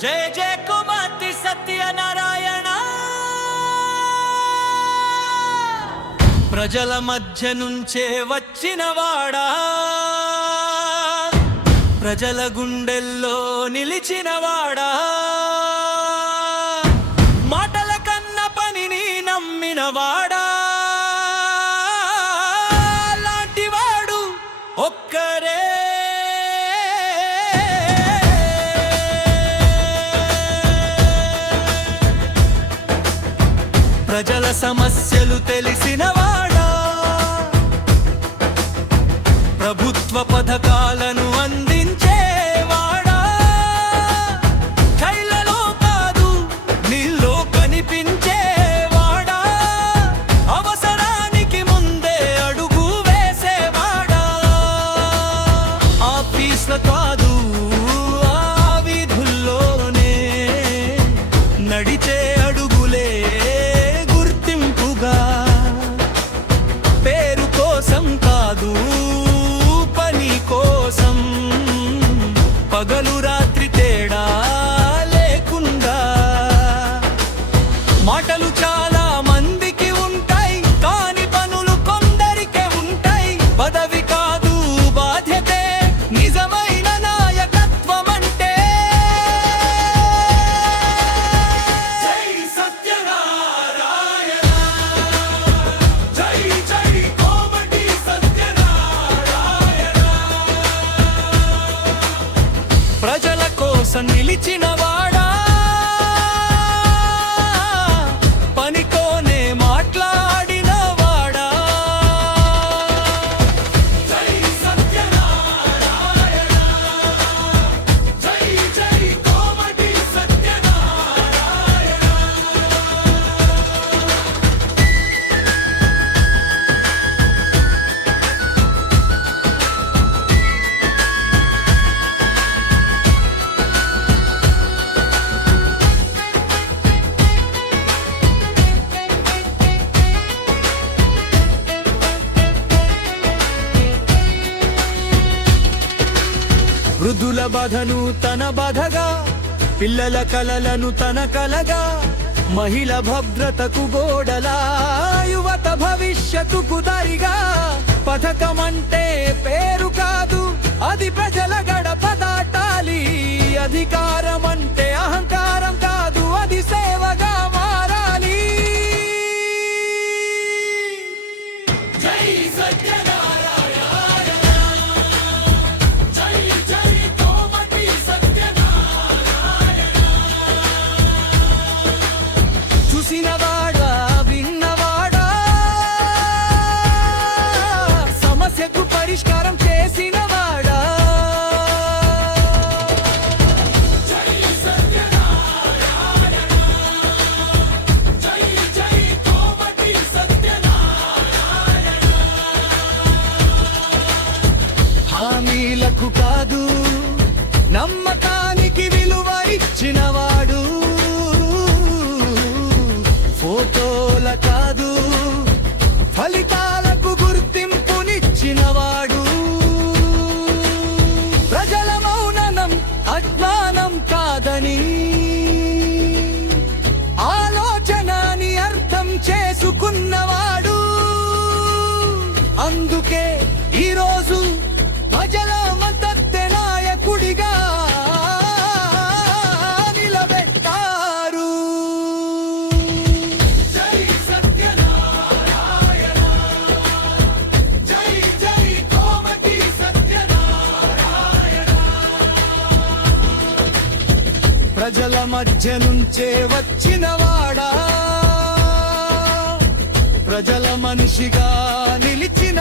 జయ జయ కుమతి సత్యనారాయణ ప్రజల మధ్య నుంచే వచ్చినవాడా ప్రజల గుండెల్లో నిలిచినవాడా ప్రజల సమస్యలు తెలిసినవాడా ప్రభుత్వ పథకాలను అందించ ಮಿಂಚಿನ వృద్ధుల బాధను తన బాధగా పిల్లల కలలను తన కలగా మహిళ భద్రతకు గోడలా యువత భవిష్యత్తుకు దారిగా. పథకమంటే పేరు కాదు అది ప్రజల గడప దాటాలి అధికార అందుకే ఈరోజు ప్రజల మద్దతు నాయకుడిగా నిలబెట్టారు. ప్రజల మధ్య నుంచే వచ్చినవాడా ప్రజల మనిషిగా నిలిచిన